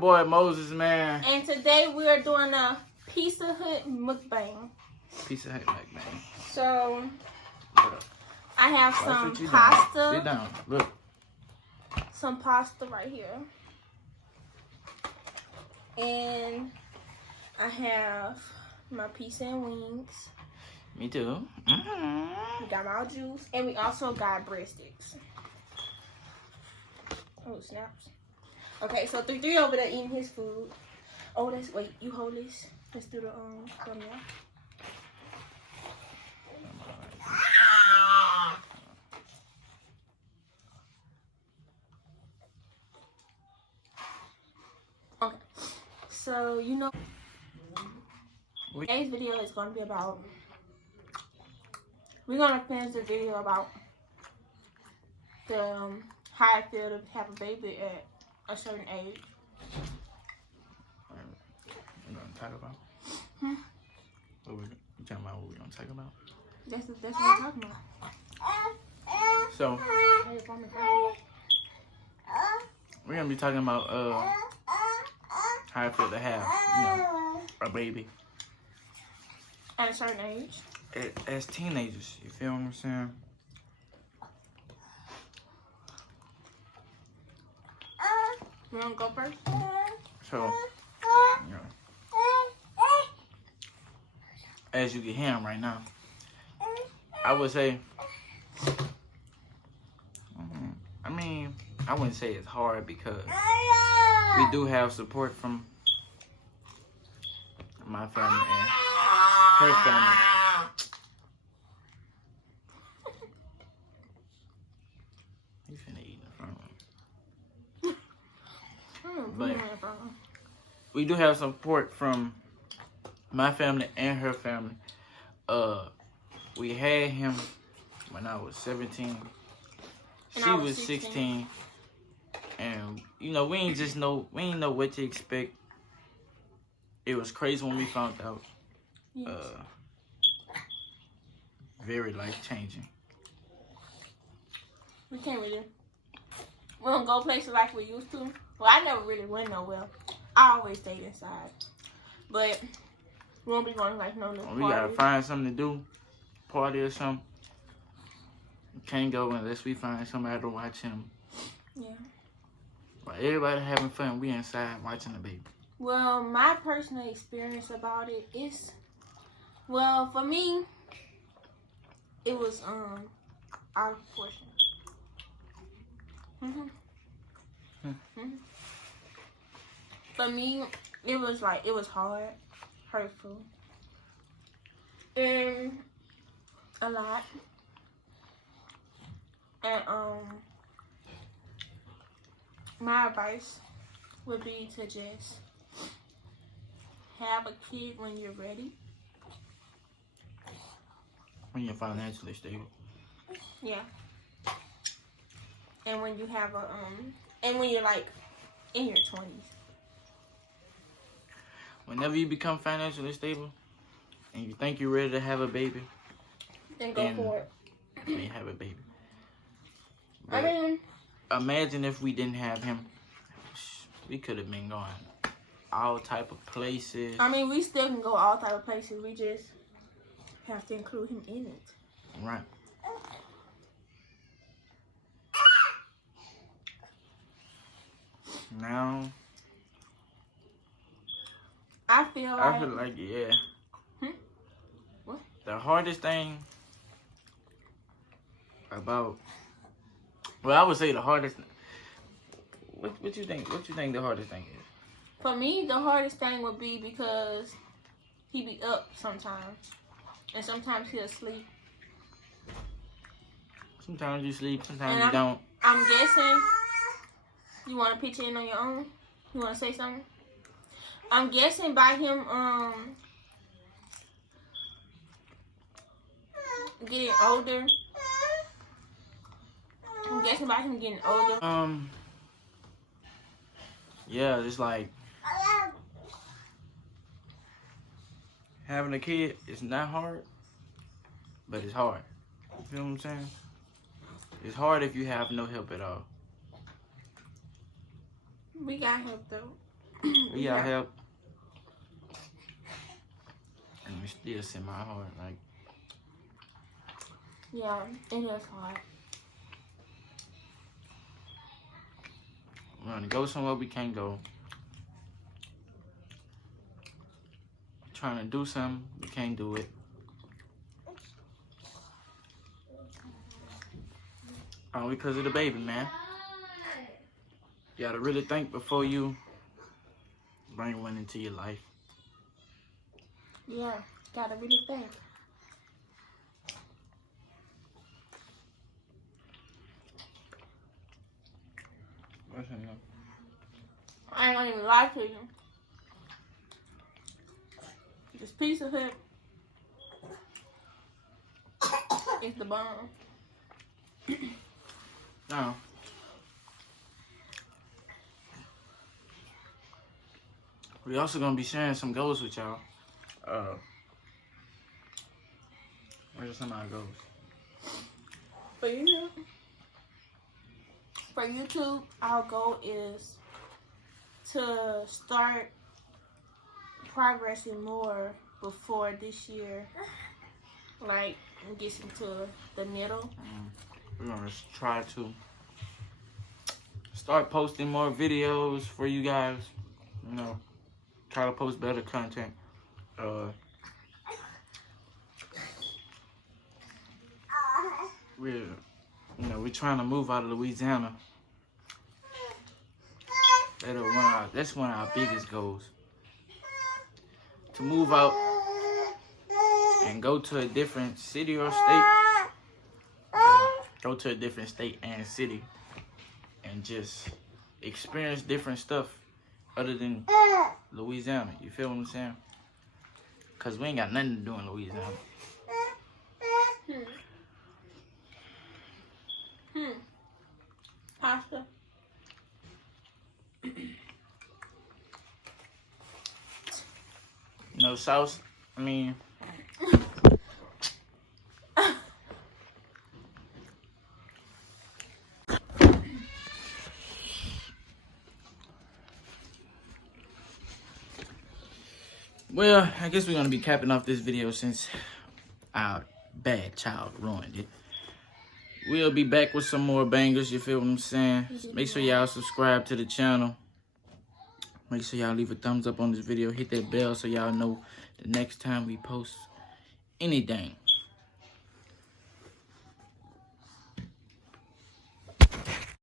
boy Moses, man. And today we are doing a Pizza Hut Mukbang. Pizza Hut Mukbang. So, I have some pasta. Sit down. Look. Some pasta right here. And I have my pizza and wings. Me too. We got my juice. And we also got breadsticks. Oh, snaps. Okay, so 3 over there eating his food. Oh, wait, you hold this. Let's do the thumbnail. Okay, so you know, today's video is going to be about, we're going to finish the video about the how I feel to have a baby at a certain age. We're going to talk about? You talking about what we're going to talk about? That's what we're talking about. So, we're going to be talking about how I feel to have, a baby. At a certain age? As teenagers, you feel what I'm saying? You want to go first? So, as you can hear him right now, I would say, I wouldn't say it's hard because we do have support from my family and her family. You finna eat in the front room. But we do have support from my family and her family. We had him when I was 17. She was 16. And we ain't know what to expect. It was crazy when we found out. Yes. Very life-changing. We can't really. We don't go places like we used to. Well, I never really went nowhere. I always stayed inside. But we won't be going like no little party. We gotta find something to do, party or something. We can't go unless we find somebody to watch him. Yeah. But everybody having fun, we inside watching the baby. Well, my personal experience about it is, well, for me, it was out of proportion. For me, it was hard, hurtful, and a lot. And my advice would be to just have a kid when you're ready. When you're financially stable. Yeah. And when you have and when you're like in your 20s. Whenever you become financially stable and you think you're ready to have a baby, then go for it. Then you have a baby. But I mean, imagine if we didn't have him. We could have been going all type of places. I mean, we still can go all type of places. We just have to include him in it. Right. Now, I feel like yeah. What? The hardest thing about, well, I would say the hardest. What you think? What you think the hardest thing is? For me, the hardest thing would be because he be up sometimes, and sometimes he'll sleep. Sometimes you sleep, sometimes you don't. I'm guessing. You want to pitch in on your own? You want to say something? I'm guessing by him getting older. I'm guessing by him getting older. Yeah, it's like having a kid is not hard, but it's hard. You feel what I'm saying? It's hard if you have no help at all. We got help though. y'all help. And it still in my heart, like. Yeah, it is hard. We want to go somewhere we can't go. Trying to do something, we can't do it. All because of the baby, man. You gotta really think before you bring one into your life. Yeah, gotta really think. What's in there? I ain't gonna even lie to you. This Pizza Hut is the bomb. No. We also gonna be sharing some goals with y'all. Where's some of our goals? For YouTube, our goal is to start progressing more before this year, like gets into the middle. We're gonna try to start posting more videos for you guys. You know, try to post better content. We're trying to move out of Louisiana. That's one of our biggest goals. To move out and go to a different city or state. Go to a different state and city and just experience different stuff other than Louisiana. You feel what I'm saying? Because we ain't got nothing to do in Louisiana. Pasta. No sauce. I mean, well, I guess we're gonna be capping off this video since our bad child ruined it. We'll be back with some more bangers, you feel what I'm saying? Make sure y'all subscribe to the channel. Make sure y'all leave a thumbs up on this video. Hit that bell so y'all know the next time we post anything.